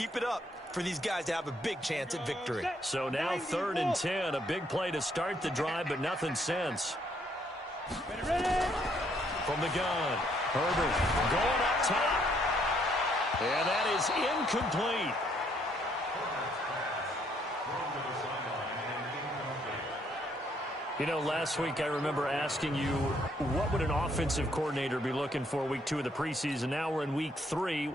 keep it up for these guys to have a big chance at victory. So now 3rd and 10, a big play to start the drive, but nothing since. From the gun, Herbert going up top. And that is incomplete. You know, last week I remember asking you, what would an offensive coordinator be looking for week 2 of the preseason? Now we're in week 3.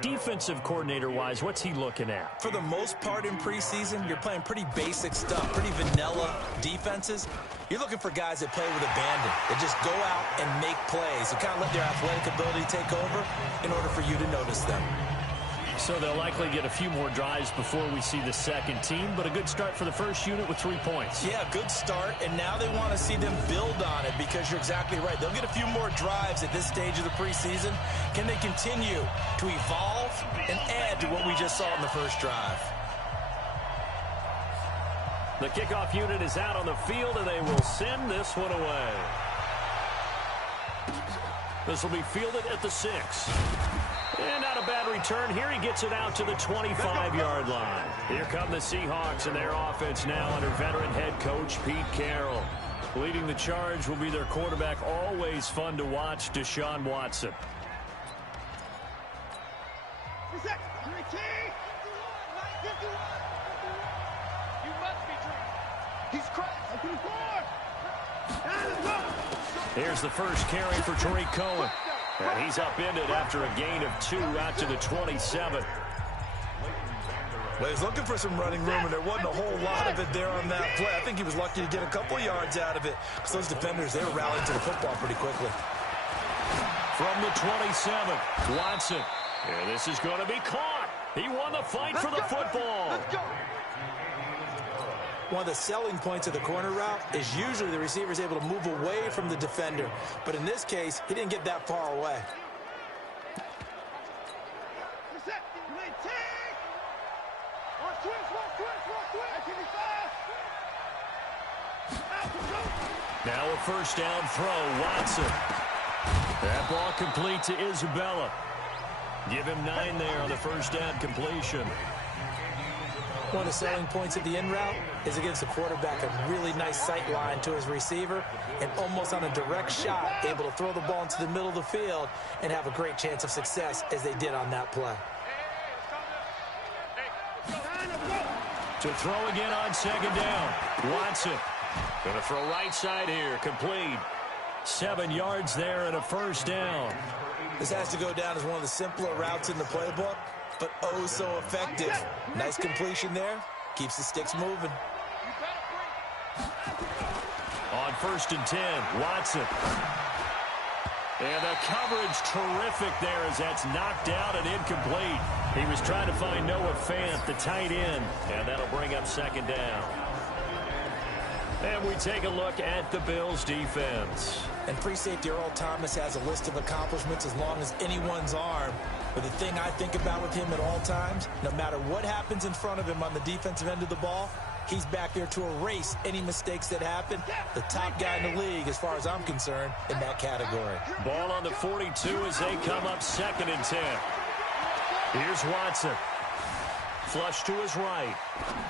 Defensive coordinator-wise, what's he looking at? For the most part in preseason, you're playing pretty basic stuff, pretty vanilla defenses. You're looking for guys that play with abandon, that just go out and make plays, and kind of let their athletic ability take over in order for you to notice them. So they'll likely get a few more drives before we see the second team, but a good start for the first unit with 3 points. Yeah, good start, and now they want to see them build on it because you're exactly right. They'll get a few more drives at this stage of the preseason. Can they continue to evolve and add to what we just saw in the first drive? The kickoff unit is out on the field, and they will send this one away. This will be fielded at the 6. And not a bad return. Here he gets it out to the 25-yard line. Here come the Seahawks and their offense now under veteran head coach Pete Carroll. Leading the charge will be their quarterback, always fun to watch, Deshaun Watson. Here's the first carry for Tariq Cohen. And he's upended after a gain of 2 out to the 27. Well, he's looking for some running room, and there wasn't a whole lot of it there on that play. I think he was lucky to get a couple yards out of it, because those defenders, they were rallying to the football pretty quickly. From the 27, Watson. And this is going to be caught. He won the fight for the football. Let's go. One of the selling points of the corner route is usually the receiver is able to move away from the defender. But in this case, he didn't get that far away. Now a first down throw, Watson. That ball complete to Isabella. Give him 9 there on the first down completion. One of the selling points of the in route is against the quarterback, a really nice sight line to his receiver, and almost on a direct shot, able to throw the ball into the middle of the field and have a great chance of success as they did on that play. To throw again on second down, Watson. Going to throw right side here, complete. 7 yards there and a first down. This has to go down as one of the simpler routes in the playbook, but oh so effective. Nice completion there. Keeps the sticks moving. On 1st and 10, Watson. And the coverage terrific there as that's knocked out and incomplete. He was trying to find Noah Fant, the tight end, and that'll bring up second down. And we take a look at the Bills' defense. And free safety Earl Thomas has a list of accomplishments as long as anyone's arm. But the thing I think about with him at all times, no matter what happens in front of him on the defensive end of the ball, he's back there to erase any mistakes that happen. The top guy in the league, as far as I'm concerned, in that category. Ball on the 42 as they come up 2nd and 10. Here's Watson. Flush to his right.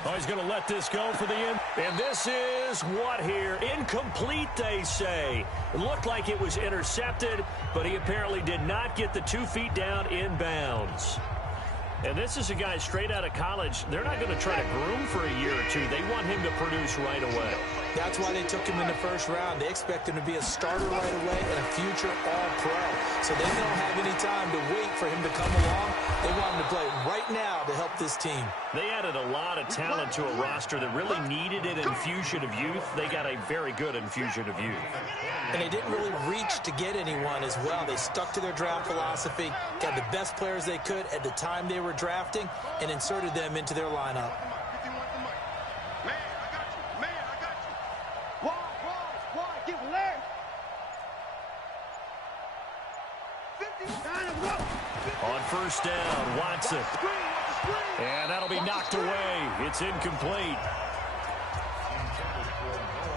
Oh, he's going to let this go for the end. And this is what here? Incomplete, they say. It looked like it was intercepted, but he apparently did not get the 2 feet down in bounds. And this is a guy straight out of college. They're not going to try to groom for a year or 2. They want him to produce right away. That's why they took him in the first round. They expect him to be a starter right away and a future All-Pro. So they don't have any time to wait for him to come along. They want him to play right now to help this team. They added a lot of talent to a roster that really needed an infusion of youth. They got a very good infusion of youth. And they didn't really reach to get anyone as well. They stuck to their draft philosophy, got the best players they could at the time they were drafting, and inserted them into their lineup. On 1st down, Watson. And that'll be knocked away. It's incomplete.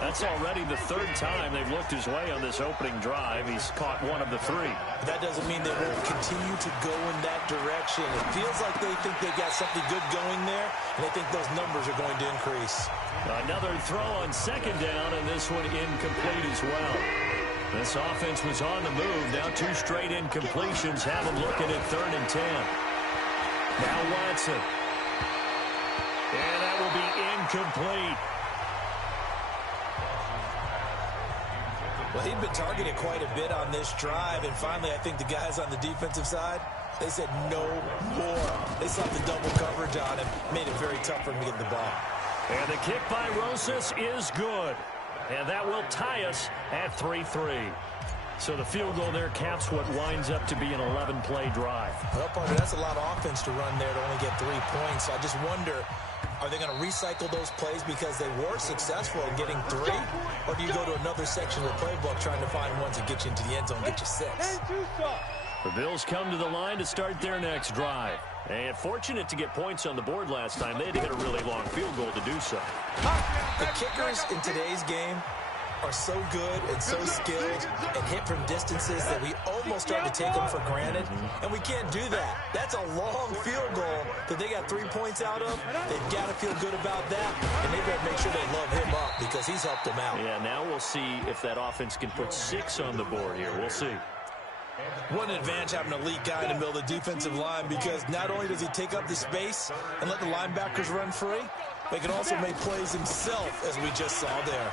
That's already the third time they've looked his way on this opening drive. He's caught one of the three. But that doesn't mean they won't continue to go in that direction. It feels like they think they got something good going there, and they think those numbers are going to increase. Another throw on second down, and this one incomplete as well. This offense was on the move. Now 2 straight incompletions have them looking at 3rd and 10. Now Watson. And that will be incomplete. Well, he'd been targeted quite a bit on this drive, and finally I think the guys on the defensive side, they said no more. They saw the double coverage on him, made it very tough for him to get the ball. And the kick by Rosas is good. And that will tie us at 3-3. So the field goal there caps what winds up to be an 11-play drive. Well, partner, that's a lot of offense to run there to only get 3 points. So I just wonder, are they going to recycle those plays because they were successful in getting 3? Or do you go to another section of the playbook trying to find ones that get you into the end zone, get you 6? The Bills come to the line to start their next drive. And fortunate to get points on the board last time. They had to hit a really long field goal to do so. The kickers in today's game are so good and so skilled and hit from distances that we almost start to take them for granted, and we can't do that. That's a long field goal that they got 3 points out of. They've got to feel good about that, and they better make sure they love him up because he's helped them out. Yeah, now we'll see if that offense can put 6 on the board here. We'll see. What an advantage having an elite guy in the middle of the defensive line, because not only does he take up the space and let the linebackers run free, but he can also make plays himself, as we just saw there.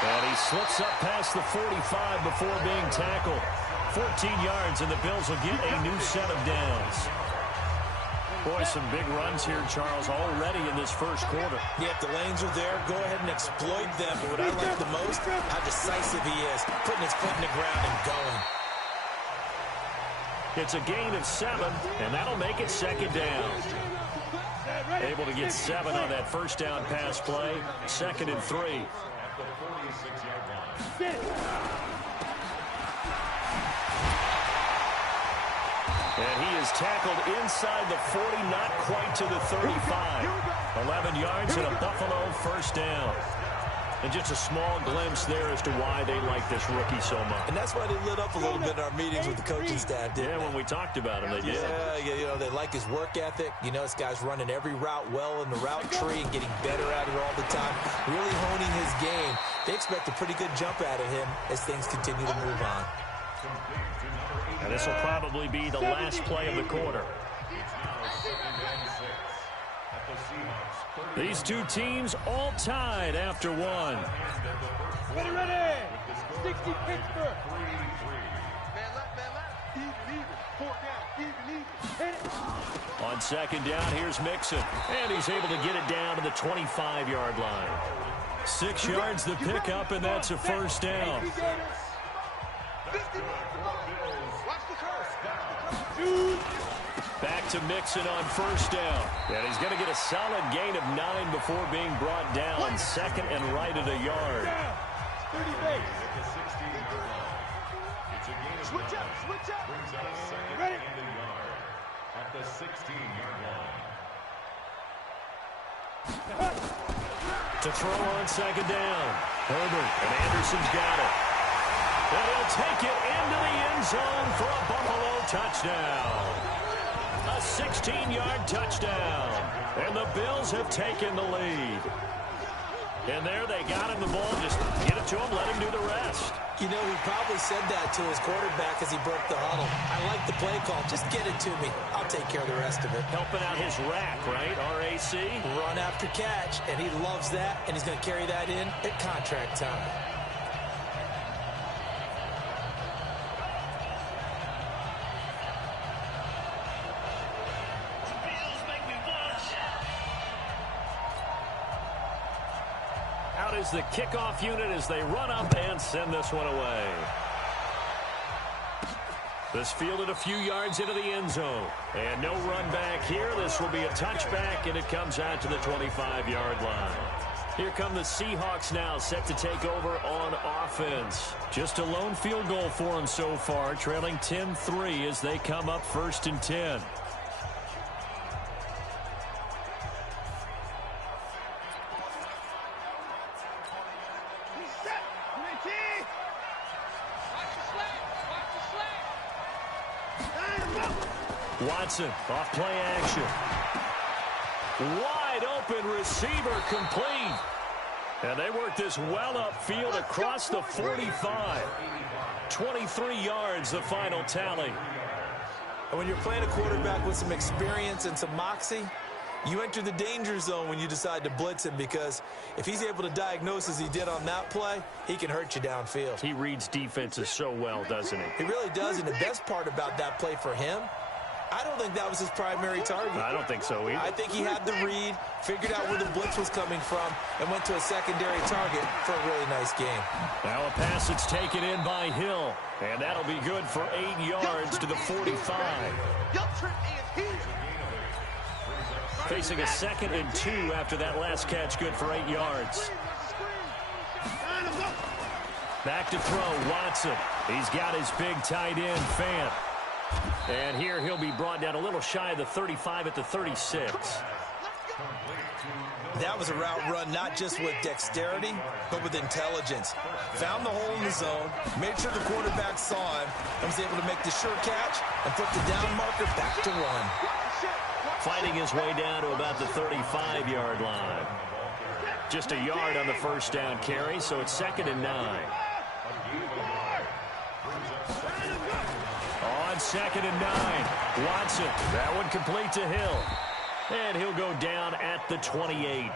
And he slips up past the 45 before being tackled. 14 yards, and the Bills will get a new set of downs. Boy, some big runs here, Charles, already in this first quarter. Yeah, if the lanes are there, go ahead and exploit them. But what I like the most, how decisive he is, putting his foot in the ground and going. It's a gain of 7, and that'll make it second down. Able to get 7 on that first down pass play. 2nd and 3. And he is tackled inside the 40, not quite to the 35. 11 yards and a Buffalo first down. And just a small glimpse there as to why they like this rookie so much. And that's why they lit up a little bit in our meetings with the coaching staff, didn't they? When we talked about him, they did. Yeah, you know, they like his work ethic. You know, this guy's running every route well in the route tree and getting better at it all the time, really honing his game. They expect a pretty good jump out of him as things continue to move on. And this will probably be the last play of the quarter. These two teams all tied after 1. Ready. 60 Pittsburgh. On second down, here's Mixon. And he's able to get it down to the 25-yard line. 6 yards the pickup, and that's a first down. Back to Mixon on first down. And he's going to get a solid gain of 9 before being brought down. 2nd and right at a yard. 30 base. Switch up. Ready? At the 16-yard line. To throw on second down. Herbert, and Anderson's got it. And he'll take it into the end zone for a Buffalo touchdown. A 16-yard touchdown. And the Bills have taken the lead. And there they got him the ball. Just get it to him, let him do the rest. You know, he probably said that to his quarterback as he broke the huddle. I like the play call. Just get it to me. I'll take care of the rest of it. Helping out his rack, right? RAC. Run after catch, and he loves that, and he's going to carry that in at contract time. Is the kickoff unit as they run up and send this one away. This fielded a few yards into the end zone. And no run back here. This will be a touchback, and it comes out to the 25-yard line. Here come the Seahawks now, set to take over on offense. Just a lone field goal for them so far, trailing 10-3 as they come up 1st and 10. Watson off play action. Wide open receiver complete. And they work this well upfield across the 45. 23 yards, the final tally. And when you're playing a quarterback with some experience and some moxie, you enter the danger zone when you decide to blitz him, because if he's able to diagnose as he did on that play, he can hurt you downfield. He reads defenses so well, doesn't he? He really does, and the best part about that play for him, I don't think that was his primary target. I don't think so either. I think he had the read, figured out where the blitz was coming from, and went to a secondary target for a really nice game. Now a pass that's taken in by Hill, and that'll be good for 8 yards to the 45. Facing a 2nd and 2 after that last catch, good for 8 yards. Back to throw, Watson. He's got his big tight end, Fant. And here he'll be brought down a little shy of the 35 at the 36. That was a route run not just with dexterity, but with intelligence. Found the hole in the zone, made sure the quarterback saw him, and was able to make the sure catch and put the down marker back to 1. Fighting his way down to about the 35-yard line. Just a yard on the first down carry, so it's 2nd and 9. On 2nd and 9, Watson. That one complete to Hill. And he'll go down at the 28.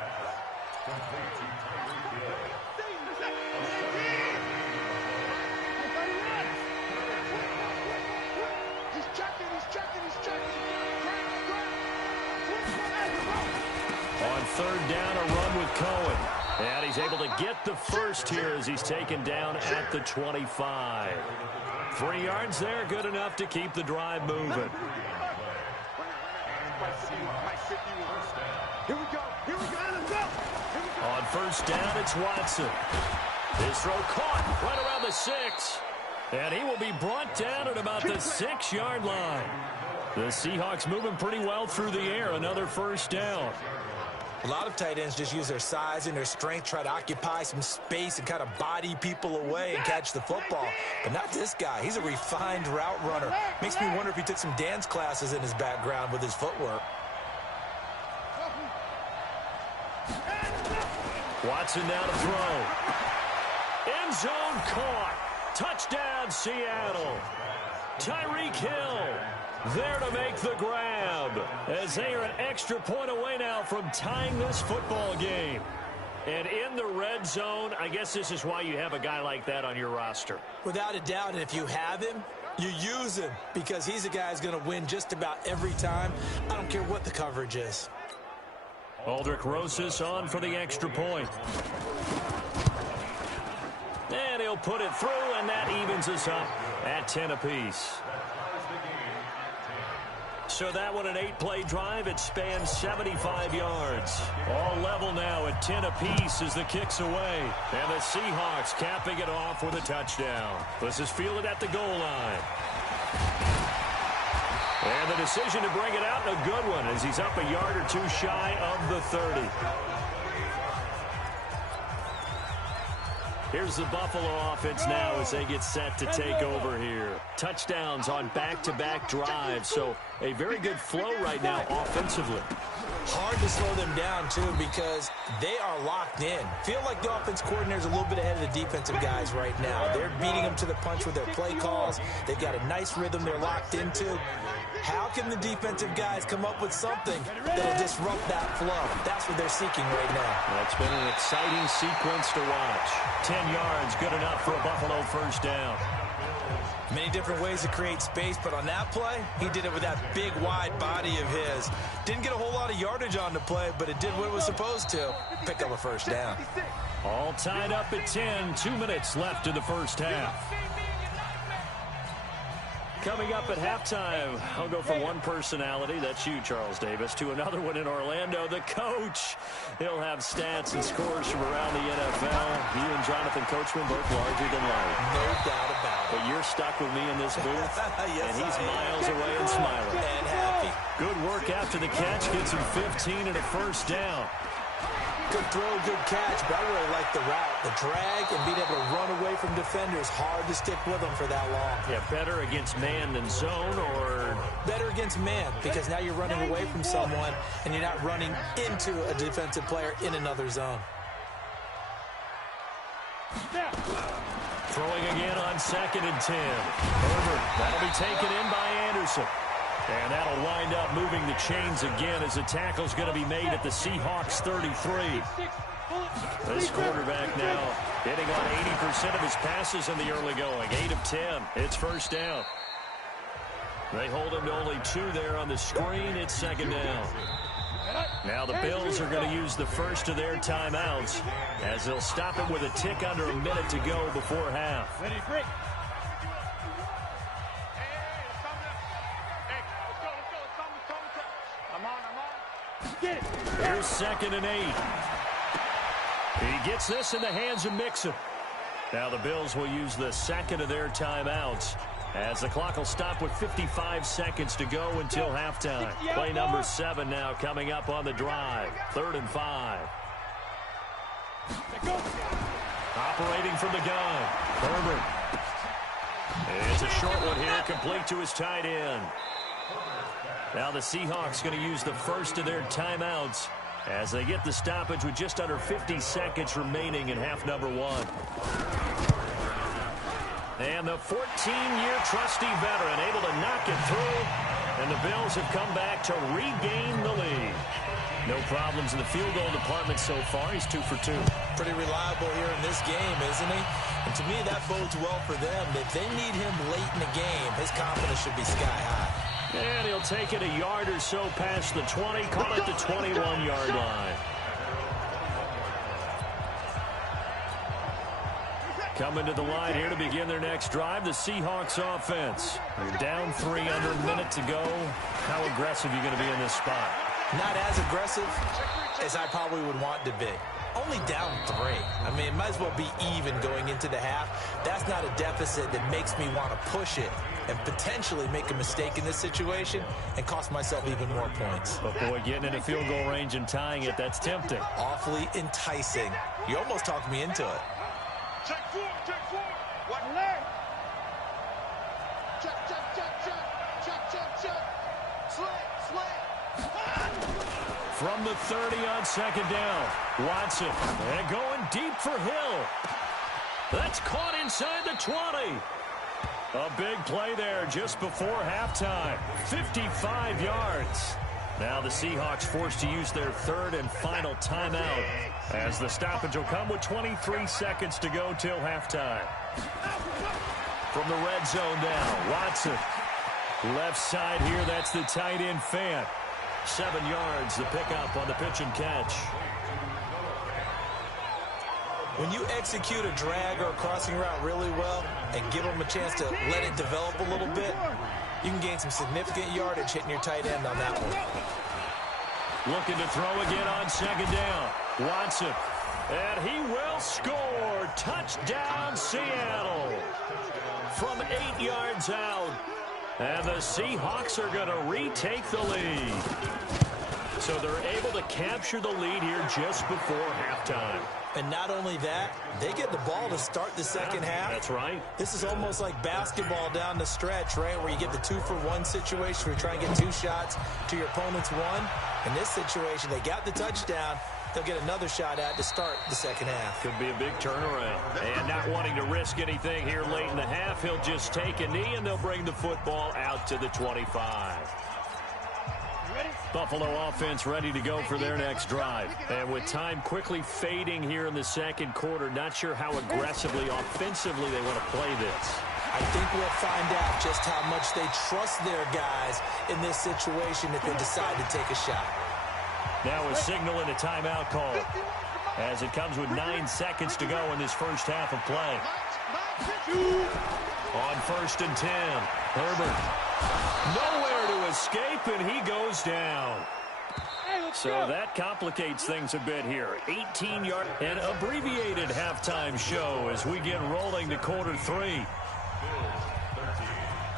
On 3rd down, a run with Cohen. And he's able to get the first here as he's taken down at the 25. 3 yards there, good enough to keep the drive moving. On 1st down, it's Watson. His throw caught right around the 6. And he will be brought down at about the 6-yard line. The Seahawks moving pretty well through the air. Another 1st down. A lot of tight ends just use their size and their strength, try to occupy some space and kind of body people away and catch the football. But not this guy. He's a refined route runner. Makes me wonder if he took some dance classes in his background with his footwork. Watson now to throw. End zone caught. Touchdown, Seattle. Tyreek Hill there to make the grab, as they are an extra point away now from tying this football game. And in the red zone, I guess this is why you have a guy like that on your roster. Without a doubt, and if you have him, you use him, because he's a guy who's going to win just about every time. I don't care what the coverage is. Aldrich Rosas on for the extra point. And he'll put it through, and that evens us up at 10 apiece. So that one, an 8-play drive. It spans 75 yards. All level now at 10 apiece as the kick's away. And the Seahawks capping it off with a touchdown. This is fielded at the goal line. And the decision to bring it out, and a good one, as he's up a yard or two shy of the 30. Here's the Buffalo offense now as they get set to take over here. Touchdowns on back-to-back drives, so a very good flow right now offensively. Hard to slow them down, too, because they are locked in. Feel like the offense coordinator's a little bit ahead of the defensive guys right now. They're beating them to the punch with their play calls. They've got a nice rhythm they're locked into. How can the defensive guys come up with something that'll disrupt that flow? That's what they're seeking right now. It's been an exciting sequence to watch. 10 yards, good enough for a Buffalo first down. Many different ways to create space, but on that play, he did it with that big, wide body of his. Didn't get a whole lot of yardage on the play, but it did what it was supposed to. Pick up a first down. All tied up at 10. 2 minutes left in the first half. Coming up at halftime, I'll go from one personality, that's you, Charles Davis, to another one in Orlando, the coach. He'll have stats and scores from around the NFL. You and Jonathan Coachman both larger than life. No doubt about it. But you're stuck with me in this booth, yes, and he's miles away and smiling. And happy. Good work after the catch, gets him 15 and a first down. Good throw, good catch, but I really like the route. The drag and being able to run away from defenders, hard to stick with them for that long. Yeah, better against man than zone, or? Better against man, because now you're running away from someone and you're not running into a defensive player in another zone. Throwing again on 2nd and 10. Herbert, that'll be taken in by Anderson. And that'll wind up moving the chains again as the tackle's going to be made at the Seahawks 33. This quarterback now hitting on 80% of his passes in the early going. 8 of 10. It's first down. They hold him to only 2 there on the screen. It's 2nd down. Now the Bills are going to use the first of their timeouts as they'll stop it with a tick under a minute to go before half. Ready, break. Here's 2nd and 8. He gets this in the hands of Mixon. Now the Bills will use the second of their timeouts as the clock will stop with 55 seconds to go until halftime. Play number 7 now coming up on the drive. 3rd and 5. Operating from the gun. Herbert. It's a short one here, complete to his tight end. Now the Seahawks going to use the first of their timeouts as they get the stoppage with just under 50 seconds remaining in half number 1. And the 14-year trusty veteran able to knock it through, and the Bills have come back to regain the lead. No problems in the field goal department so far. He's 2 for 2. Pretty reliable here in this game, isn't he? And to me, that bodes well for them. If they need him late in the game, his confidence should be sky high. And he'll take it a yard or so past the 20, call it the 21-yard line. Coming to the line here to begin their next drive, the Seahawks offense. They're down 3 under a minute to go. How aggressive are you going to be in this spot? Not as aggressive as I probably would want to be. Only down 3. I mean, it might as well be even going into the half. That's not a deficit that makes me want to push it and potentially make a mistake in this situation and cost myself even more points. But, boy, getting into field goal range and tying it, that's tempting. Awfully enticing. You almost talked me into it. Check 4, check 4. One leg. Check, check, check, check. Check, check, check. Slant, slant. From the 30 on 2nd down, Watson, and going deep for Hill. That's caught inside the 20. A big play there just before halftime. 55 yards. Now the Seahawks forced to use their 3rd and final timeout as the stoppage will come with 23 seconds to go till halftime. From the red zone now, Watson. Left side here, that's the tight end Fant. 7 yards, the pickup on the pitch and catch. When you execute a drag or a crossing route really well and give them a chance to let it develop a little bit, you can gain some significant yardage hitting your tight end on that one. Looking to throw again on 2nd down. Watson. And he will score. Touchdown, Seattle. From 8 yards out. And the Seahawks are going to retake the lead. So they're able to capture the lead here just before halftime. And not only that, they get the ball to start the second half. That's right. This is almost like basketball down the stretch, right, where you get the 2-for-1 situation where you try and get 2 shots to your opponent's 1. In this situation, they got the touchdown. They'll get another shot at to start the second half. Could be a big turnaround. And not wanting to risk anything here late in the half, he'll just take a knee, and they'll bring the football out to the 25. Buffalo offense ready to go for their next drive. And with time quickly fading here in the second quarter, not sure how aggressively, offensively they want to play this. I think we'll find out just how much they trust their guys in this situation if they decide to take a shot. Now a signal and a timeout call as it comes with 9 seconds to go in this first half of play. On 1st and 10, Herbert. Nowhere to escape, and he goes down. So that complicates things a bit here. 18-yard and abbreviated halftime show as we get rolling to quarter 3.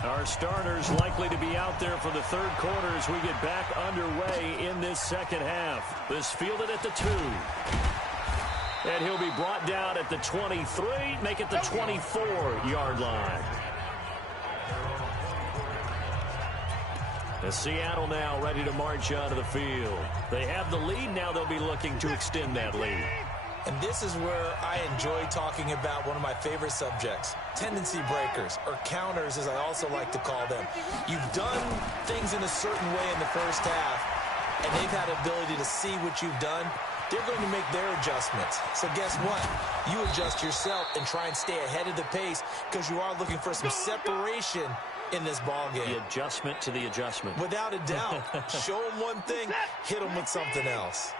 Our starters likely to be out there for the third quarter as we get back underway in this second half. This fielded at the 2. And he'll be brought down at the 23, make it the 24-yard line. And Seattle now ready to march onto the field. They have the lead. Now they'll be looking to extend that lead. And this is where I enjoy talking about one of my favorite subjects, tendency breakers, or counters as I also like to call them. You've done things in a certain way in the first half, and they've had ability to see what you've done. They're going to make their adjustments. So guess what? You adjust yourself and try and stay ahead of the pace because you are looking for some separation in this ball game. The adjustment to the adjustment. Without a doubt. Show them one thing, hit them with something else.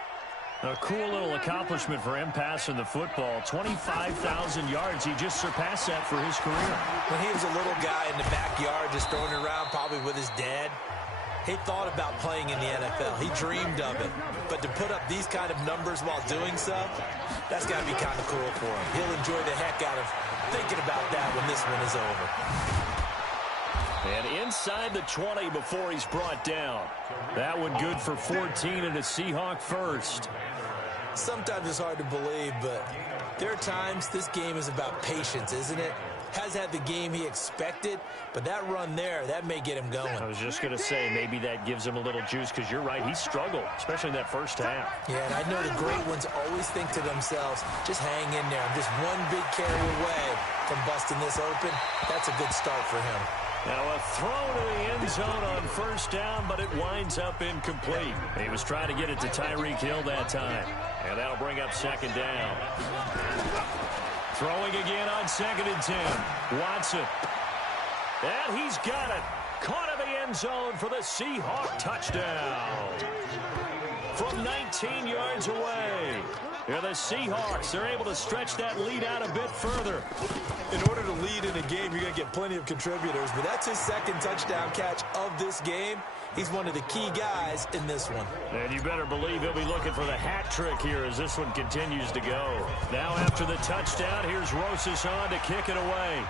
A cool little accomplishment for him passing the football. 25,000 yards. He just surpassed that for his career. When he was a little guy in the backyard just throwing it around probably with his dad, he thought about playing in the NFL. He dreamed of it. But to put up these kind of numbers while doing so, that's got to be kind of cool for him. He'll enjoy the heck out of thinking about that when this one is over. And inside the 20 before he's brought down. That one good for 14 and a Seahawk first. Sometimes it's hard to believe, but there are times this game is about patience, isn't it? Has had the game he expected, but that run there, that may get him going. I was just going to say, maybe that gives him a little juice, because you're right, he struggled, especially in that first half. Yeah, and I know the great ones always think to themselves, just hang in there. I'm just one big carry away from busting this open. That's a good start for him. Now a throw to the end zone on first down, but it winds up incomplete. He was trying to get it to Tyreek Hill that time. And that'll bring up second down. Throwing again on 2nd and 10. Watson. And he's got it. Caught in the end zone for the Seahawk touchdown. From 19 yards away. Yeah, the Seahawks, they're able to stretch that lead out a bit further. In order to lead in a game, you're going to get plenty of contributors, but that's his second touchdown catch of this game. He's one of the key guys in this one. And you better believe he'll be looking for the hat trick here as this one continues to go. Now after the touchdown, here's Rosas on to kick it away.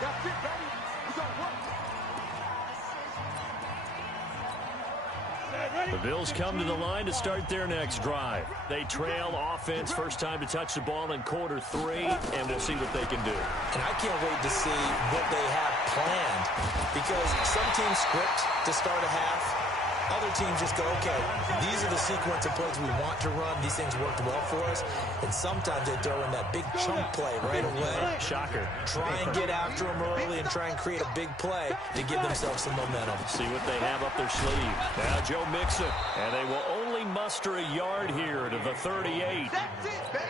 That's it, baby. We gonna work. The Bills come to the line to start their next drive. They trail offense, first time to touch the ball in quarter 3, and we'll see what they can do. And I can't wait to see what they have planned, because some teams script to start a half. Other teams just go, okay, these are the sequence of plays we want to run. These things worked well for us. And sometimes they throw in that big chunk play right away. Shocker. Try and get after them early and try and create a big play to give themselves some momentum. See what they have up their sleeve. Now Joe Mixon. And they will only muster a yard here to the 38. That's it, baby.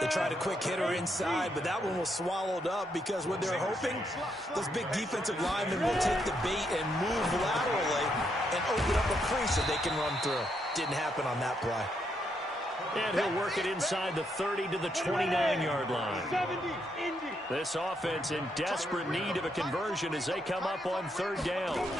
They tried a quick hitter inside, but that one was swallowed up because what they're hoping, those big defensive linemen will take the bait and move laterally and open up a crease that they can run through. Didn't happen on that play. And he'll work it inside the 30 to the 29-yard line. This offense in desperate need of a conversion as they come up on 3rd down.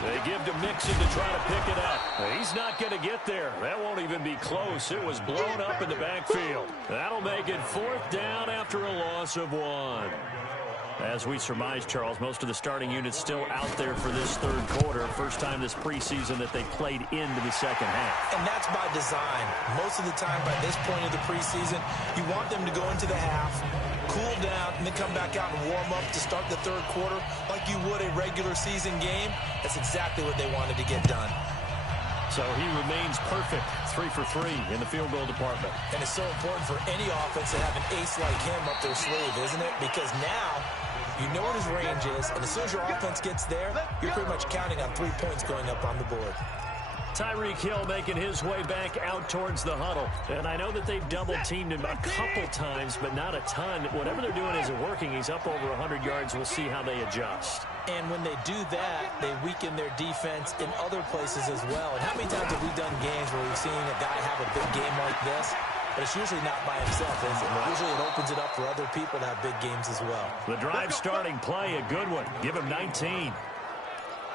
They give to Mixon to try to pick it up. He's not going to get there. That won't even be close. It was blown up in the backfield. That'll make it 4th down after a loss of 1. As we surmise, Charles, most of the starting units still out there for this 3rd quarter. First time this preseason that they played into the second half. And that's by design. Most of the time by this point of the preseason, you want them to go into the half, cool down, and then come back out and warm up to start the 3rd quarter like you would a regular season game. That's exactly what they wanted to get done. So he remains perfect, 3 for 3 in the field goal department. And it's so important for any offense to have an ace like him up their sleeve, isn't it? Because now you know what his range is, and as soon as your offense gets there, you're pretty much counting on 3 points going up on the board. Tyreek Hill making his way back out towards the huddle. And I know that they've double-teamed him a couple times, but not a ton. Whatever they're doing isn't working. He's up over 100 yards. We'll see how they adjust. And when they do that, they weaken their defense in other places as well. And how many times have we done games where we've seen a guy have a big game like this? But it's usually not by himself, is it? Usually it opens it up for other people to have big games as well. The drive starting play, a good one. Give him 19.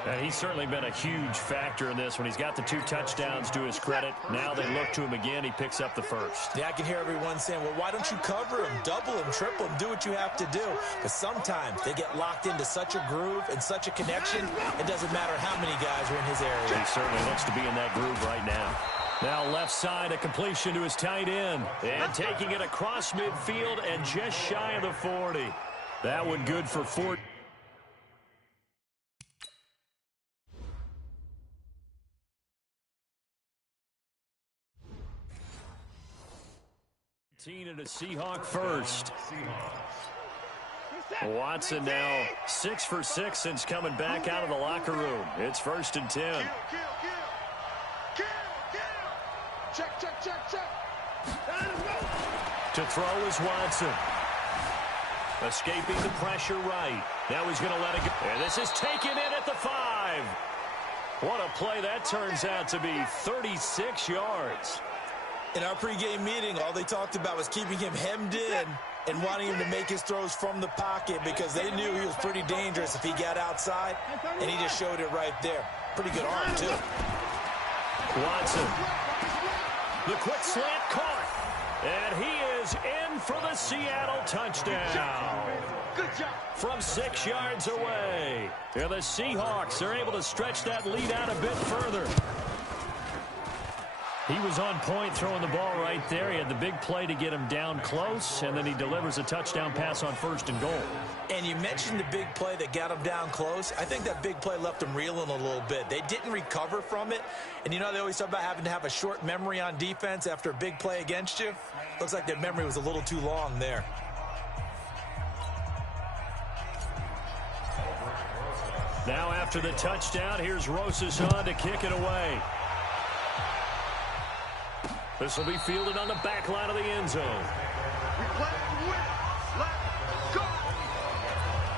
And he's certainly been a huge factor in this when he's got the 2 touchdowns to his credit. Now they look to him again. He picks up the first. Yeah, I can hear everyone saying, well, why don't you cover him, double him, triple him, do what you have to do? Because sometimes they get locked into such a groove and such a connection, it doesn't matter how many guys are in his area. He certainly looks to be in that groove right now. Now left side, a completion to his tight end. And taking it across midfield and just shy of the 40. That one good for 4. And a Seahawk first. Watson now 6 for 6 since coming back out of the locker room. It's 1st and 10. Check, check, check, check. To throw is Watson. Escaping the pressure right. Now he's going to let it go. And this is taken in at the 5. What a play that turns out to be. 36 yards. In our pregame meeting, all they talked about was keeping him hemmed in and wanting him to make his throws from the pocket because they knew he was pretty dangerous if he got outside, and he just showed it right there. Pretty good arm, too. Watson. The quick slant caught. And he is in for the Seattle touchdown. Good job. From 6 yards away. And the Seahawks are able to stretch that lead out a bit further. He was on point throwing the ball right there. He had the big play to get him down close, and then he delivers a touchdown pass on 1st and goal. And you mentioned the big play that got him down close. I think that big play left him reeling a little bit. They didn't recover from it. And, you know, they always talk about having to have a short memory on defense after a big play against you. Looks like their memory was a little too long there. Now after the touchdown, here's Rosas on to kick it away. This will be fielded on the back line of the end zone. We play to win. Let's go.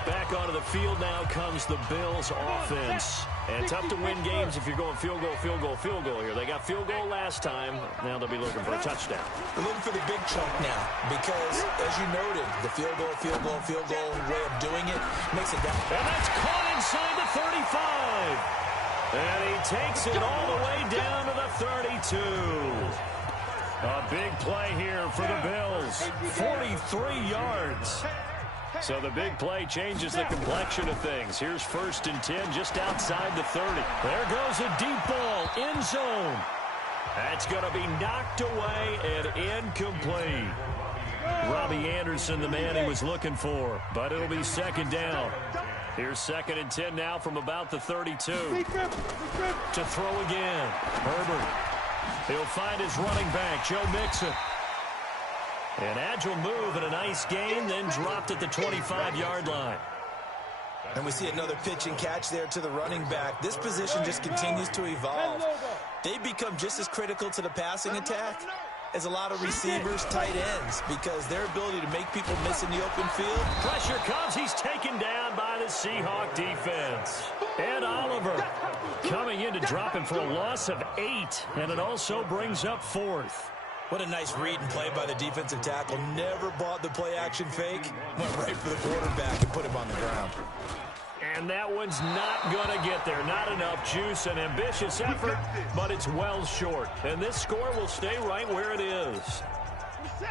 Back onto the field now comes the Bills offense. And tough to win games if you're going field goal, field goal, field goal here. They got field goal last time. Now they'll be looking for a touchdown. They're looking for the big chunk now because, as you noted, the field goal way of doing it makes it down. And that's caught inside the 35. And he takes it all the way down to the 32. A big play here for the Bills. 43 yards. So the big play changes the complexion of things. Here's 1st and 10 just outside the 30. There goes a deep ball, end zone. That's going to be knocked away and incomplete. Robbie Anderson, the man he was looking for, but it'll be 2nd down. Here's 2nd and 10 now from about the 32. To throw again, Herbert. He'll find his running back, Joe Mixon. An agile move and a nice gain, then dropped at the 25-yard line. And we see another pitch and catch there to the running back. This position just continues to evolve. They become just as critical to the passing attack as a lot of receivers, tight ends, because their ability to make people miss in the open field. Pressure comes. He's taken down by the Seahawk defense. Ed Oliver coming in to drop him for a loss of 8, and it also brings up 4th. What a nice read and play by the defensive tackle. Never bought the play-action fake. Went right for the quarterback and put him on the ground. And that one's not going to get there. Not enough juice. An ambitious effort, but it's well short. And this score will stay right where it is.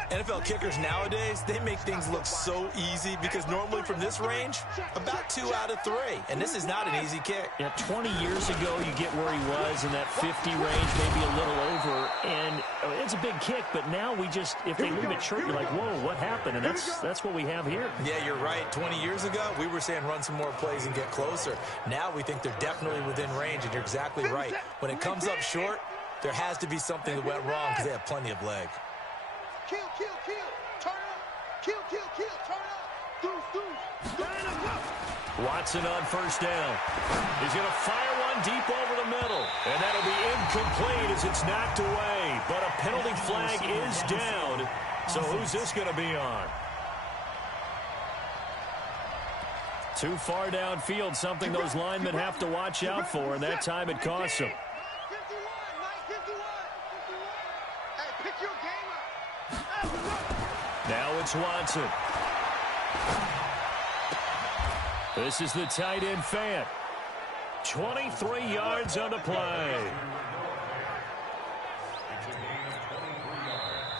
NFL kickers nowadays, they make things look so easy because normally from this range, about 2 out of 3. And this is not an easy kick. Yeah, 20 years ago, you get where he was in that 50 range, maybe a little over. And it's a big kick, but now we just, if they leave it short, you're like, whoa, what happened? And that's what we have here. Yeah, you're right. 20 years ago, we were saying run some more plays and get closer. Now we think they're definitely within range, and you're exactly right. When it comes up short, there has to be something that went wrong because they have plenty of leg. Kill, kill, kill. Turn up. Kill, kill, kill. Turn up. Deuce. Line up. Watson on 1st down. He's going to fire one deep over the middle. And that'll be incomplete as it's knocked away. But a penalty flag is down. So who's this going to be on? Too far downfield, something those linemen have to watch out for, and that time it costs them. Now it's Watson. This is the tight end Fant. 23 yards on the play.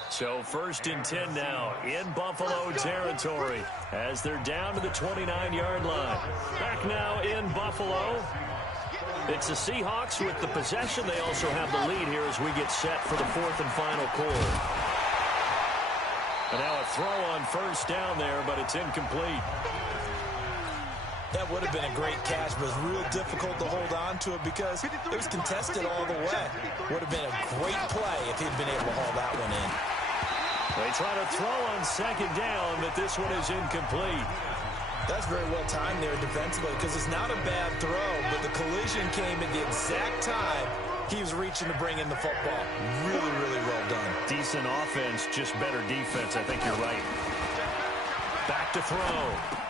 So 1st and 10 now in Buffalo territory as they're down to the 29-yard line. Back now in Buffalo. It's the Seahawks with the possession. They also have the lead here as we get set for the 4th and final quarter. And now a throw on 1st down there, but it's incomplete. That would have been a great catch, but it was real difficult to hold on to it because it was contested all the way. Would have been a great play if he'd been able to haul that one in. They try to throw on 2nd down, but this one is incomplete. That's very well timed there defensively because it's not a bad throw, but the collision came at the exact time he was reaching to bring in the football. Really, really well done. Decent offense, just better defense. I think you're right. Back to throw.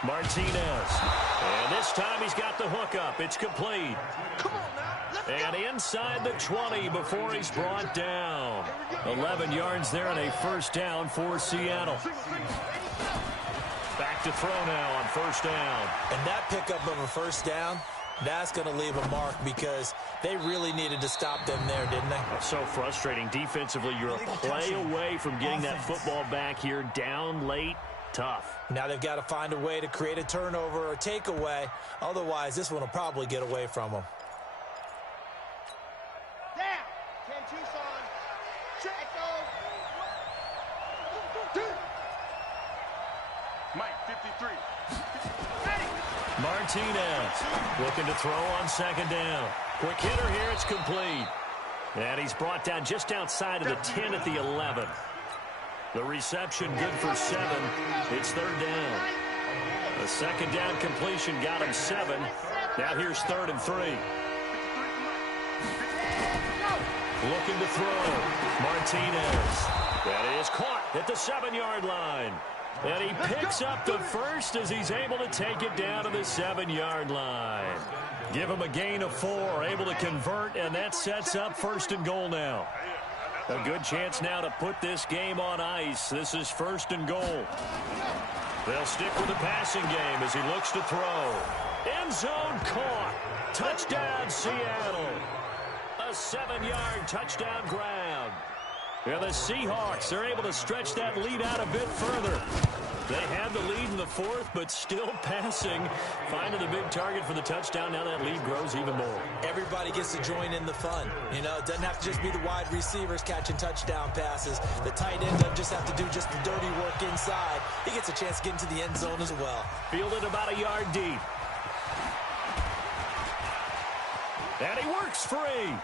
Martinez. And this time he's got the hook up. It's complete. Come on now. Let's go. And inside the 20 before he's brought down. 11 yards there and a 1st down for Seattle. Back to throw now on 1st down. And that pickup of a 1st down, that's going to leave a mark because they really needed to stop them there, didn't they? So frustrating. Defensively, you're a play away from getting that football back here. Down late, tough. Now they've got to find a way to create a turnover or takeaway. Otherwise, this one will probably get away from them. Down. 10 Tucson. Check Mike, 53. Martinez looking to throw on 2nd down. Quick hitter here. It's complete. And he's brought down just outside of the 10 at the 11. The reception good for 7. It's 3rd down. The 2nd down completion got him 7. Now here's 3rd and 3. Looking to throw. Martinez. That is caught at the 7-yard line. And he picks up the 1st as he's able to take it down to the 7-yard line. Give him a gain of 4, able to convert, and that sets up 1st and goal now. A good chance now to put this game on ice. This is 1st and goal. They'll stick with the passing game as he looks to throw. End zone caught. Touchdown, Seattle. A 7-yard touchdown grab. Yeah, the Seahawks are able to stretch that lead out a bit further. They had the lead in the 4th, but still passing. Finding the big target for the touchdown. Now that lead grows even more. Everybody gets to join in the fun. You know, it doesn't have to just be the wide receivers catching touchdown passes. The tight end doesn't just have to do just the dirty work inside. He gets a chance to get into the end zone as well. Fielded about a yard deep. And he works free.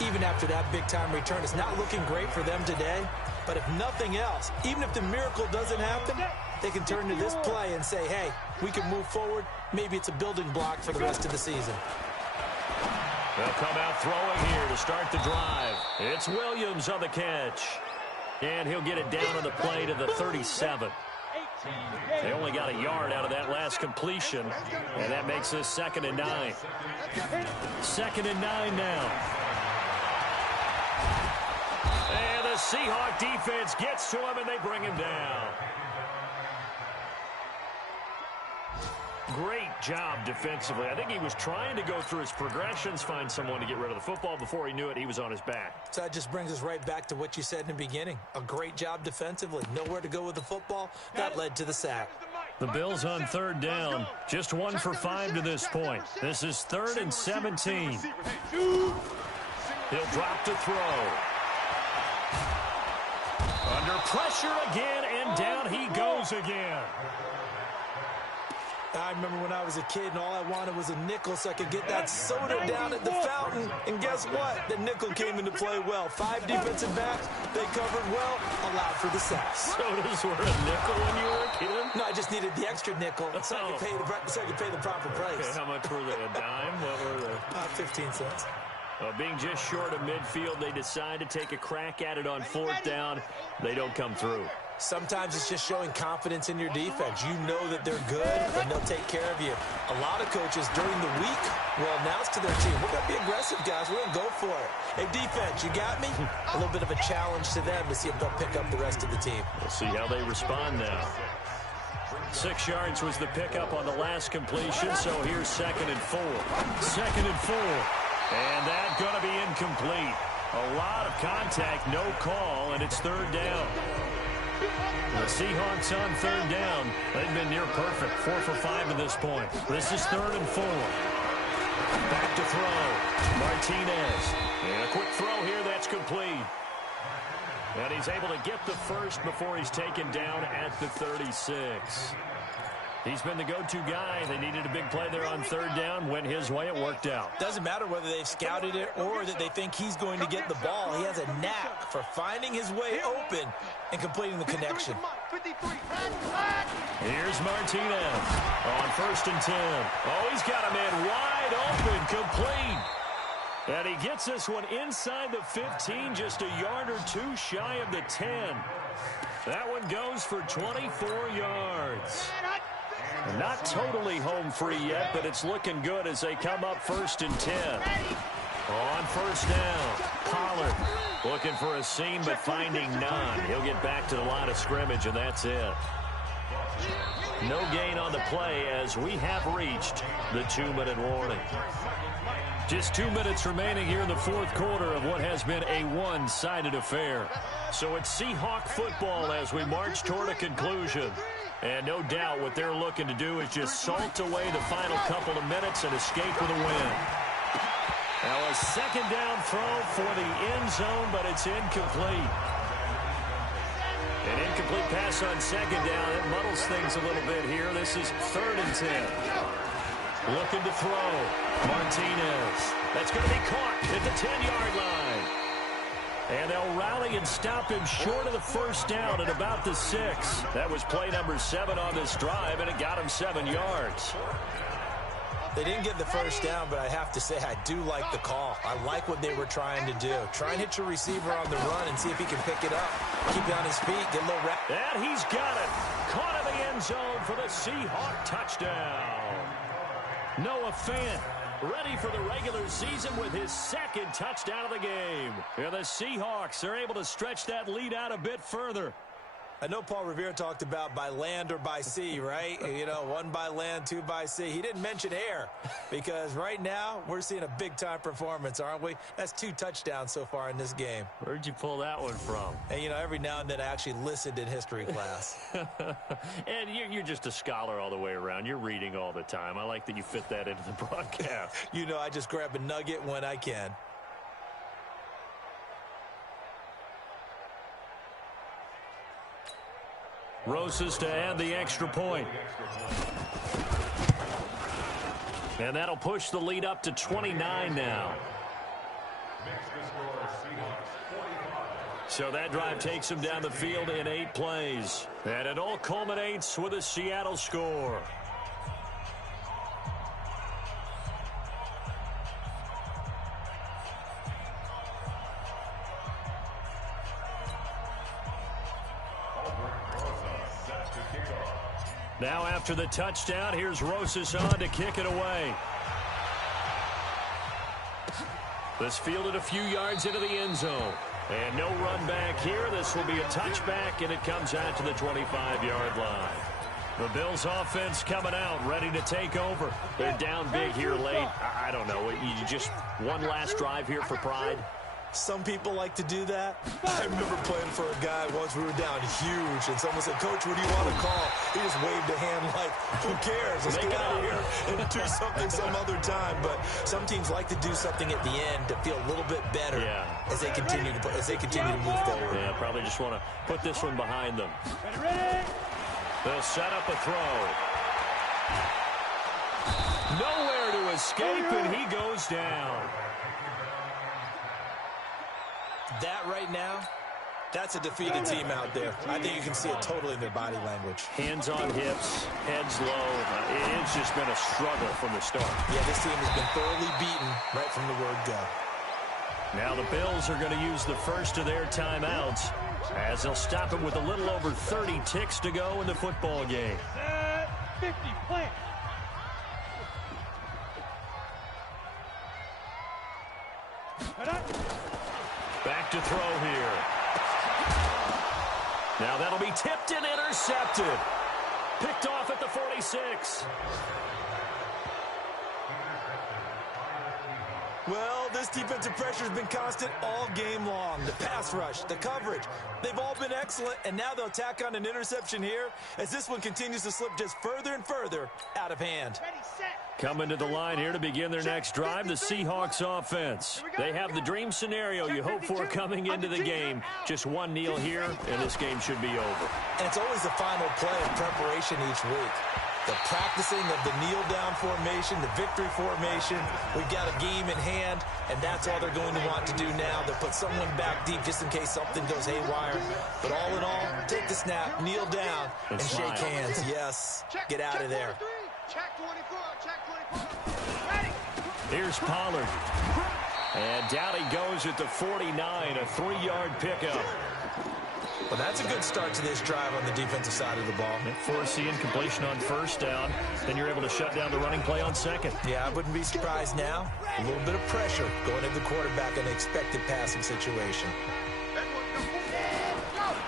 Even after that big-time return, it's not looking great for them today. But if nothing else, even if the miracle doesn't happen, they can turn to this play and say, hey, we can move forward. Maybe it's a building block for the rest of the season. They'll come out throwing here to start the drive. It's Williams on the catch. And he'll get it down on the play to the 37. They only got a yard out of that last completion, and that makes this 2nd and 9. 2nd and 9 now. And the Seahawk defense gets to him, and they bring him down. Great job defensively. I think he was trying to go through his progressions, find someone to get rid of the football. Before he knew it, he was on his back. So that just brings us right back to what you said in the beginning. A great job defensively. Nowhere to go with the football. That led to the sack. The Bills on 3rd down. Just 1 for 5 to this point. This is 3rd and 17. He'll drop to throw. Under pressure again, and down he goes again. I remember when I was a kid and all I wanted was a nickel so I could get that soda down at the fountain. And guess what? The nickel came into play well. 5 defensive backs, they covered well, allowed for the sacks. Sodas were a nickel when you were a kid? No, I just needed the extra nickel so I could pay the proper price. Okay, how much were they? A dime? What were they? 15 cents. Well, being just short of midfield, they decide to take a crack at it on 4th down. They don't come through. Sometimes it's just showing confidence in your defense. You know that they're good, and they'll take care of you. A lot of coaches during the week will announce to their team, we're going to be aggressive, guys. We're going to go for it. Hey, defense, you got me? A little bit of a challenge to them to see if they'll pick up the rest of the team. We'll see how they respond now. 6 yards was the pickup on the last completion, so here's 2nd and 4. 2nd and 4. And that's going to be incomplete. A lot of contact, no call, and it's 3rd down. The Seahawks on 3rd down. They've been near perfect, 4 for 5 to this point. This is 3rd and 4. Back to throw. Martinez. And a quick throw here that's complete. And he's able to get the first before he's taken down at the 36. He's been the go-to guy. They needed a big play there on 3rd down. Went his way. It worked out. Doesn't matter whether they've scouted it or that they think he's going to get the ball. He has a knack for finding his way open and completing the connection. Here's Martinez on 1st and 10. Oh, he's got a man wide open, complete. And he gets this one inside the 15, just a yard or 2 shy of the 10. That one goes for 24 yards. Not totally home free yet, but it's looking good as they come up 1st and 10. On 1st down, Pollard looking for a seam but finding none. He'll get back to the line of scrimmage, and that's it. No gain on the play as we have reached the 2-minute warning. Just 2 minutes remaining here in the 4th quarter of what has been a one-sided affair. So it's Seahawk football as we march toward a conclusion. And no doubt what they're looking to do is just salt away the final couple of minutes and escape with a win. Now a 2nd down throw for the end zone, but it's incomplete. An incomplete pass on 2nd down. It muddles things a little bit here. This is 3rd and 10. Looking to throw. Martinez. That's going to be caught at the 10-yard line. And they'll rally and stop him short of the 1st down at about the 6. That was play number 7 on this drive, and it got him 7 yards. They didn't get the 1st down, but I have to say I do like the call. I like what they were trying to do. Try and hit your receiver on the run and see if he can pick it up. Keep it on his feet, get a little rap. And he's got it. Caught in the end zone for the Seahawk touchdown. Noah Fant ready for the regular season with his 2nd touchdown of the game. And the Seahawks are able to stretch that lead out a bit further. I know Paul Revere talked about by land or by sea, right? You know, 1 by land, 2 by sea. He didn't mention air because right now we're seeing a big-time performance, aren't we? That's 2 touchdowns so far in this game. Where'd you pull that one from? And, you know, every now and then I actually listened in history class. And you're just a scholar all the way around. You're reading all the time. I like that you fit that into the broadcast. You know, I just grab a nugget when I can. Rosas to add the extra point. And that'll push the lead up to 29 now. So that drive takes him down the field in 8 plays. And it all culminates with a Seattle score. Now after the touchdown, here's Rosas on to kick it away. This fielded a few yards into the end zone. And no run back here. This will be a touchback, and it comes out to the 25-yard line. The Bills offense coming out, ready to take over. They're down big here late. I don't know. You just one last drive here for pride. Some people like to do that. I remember playing for a guy once we were down huge, and someone said, Coach, what do you want to call? He just waved a hand like, who cares? Let's get out of here and do something some other time. But some teams like to do something at the end to feel a little bit better as they continue to move forward. Yeah, probably just want to put this one behind them. They'll set up a throw. Nowhere to escape, and he goes down. That right now, that's a defeated team out there. I think you can see it totally in their body language. Hands on hips, heads low. It's just been a struggle from the start. Yeah, this team has been thoroughly beaten right from the word go. Now the Bills are going to use the first of their timeouts. As they'll stop him with a little over 30 ticks to go in the football game. 50, plant. Back to throw here. Now that'll be tipped and intercepted. Picked off at the 46. Well, this defensive pressure has been constant all game long. The pass rush, the coverage, they've all been excellent, and now they'll tack on an interception here as this one continues to slip just further and further out of hand. Coming to the line here to begin their next drive, the Seahawks offense. They have the dream scenario you hope for coming into the game. Just one kneel here, and this game should be over. And it's always the final play of preparation each week. The practicing of the kneel-down formation, the victory formation. We've got a game in hand, and that's all they're going to want to do now. They'll put someone back deep just in case something goes haywire. But all in all, take the snap, kneel down, and shake hands. Yes, get out of there. Check 24, check 24. Ready. Here's Pollard. And down he goes at the 49, a 3-yard pickup. Well, that's a good start to this drive on the defensive side of the ball. Force the incompletion on first down. Then you're able to shut down the running play on second. Yeah, I wouldn't be surprised now. A little bit of pressure going at the quarterback in an expected passing situation.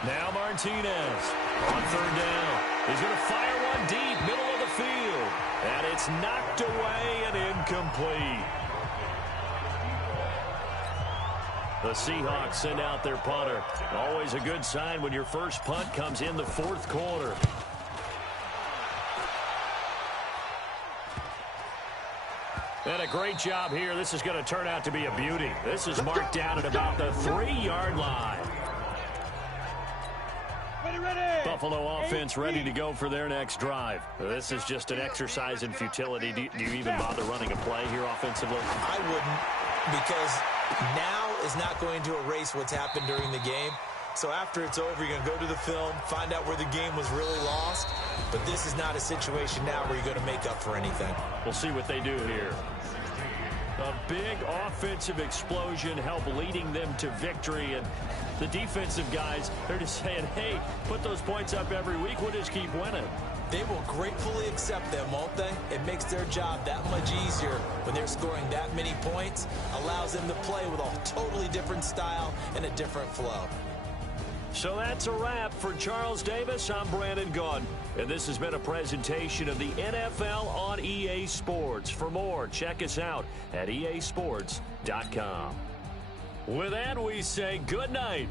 Now Martinez on third down. He's going to fire one deep, middle of the field. And it's knocked away and incomplete. The Seahawks send out their punter. Always a good sign when your first punt comes in the fourth quarter. And a great job here. This is going to turn out to be a beauty. This is marked down at about the 3-yard line. Buffalo offense ready to go for their next drive. This is just an exercise in futility. Do you even bother running a play here offensively? I wouldn't, because now is not going to erase what's happened during the game. So after it's over, you're going to go to the film, find out where the game was really lost. But this is not a situation now where you're going to make up for anything. We'll see what they do here. A big offensive explosion help leading them to victory. And the defensive guys, they're just saying, hey, put those points up every week. We'll just keep winning. They will gratefully accept them, won't they? It makes their job that much easier when they're scoring that many points. Allows them to play with a totally different style and a different flow. So that's a wrap for Charles Davis. I'm Brandon Gunn, and this has been a presentation of the NFL on EA Sports. For more, check us out at easports.com. With that, we say good night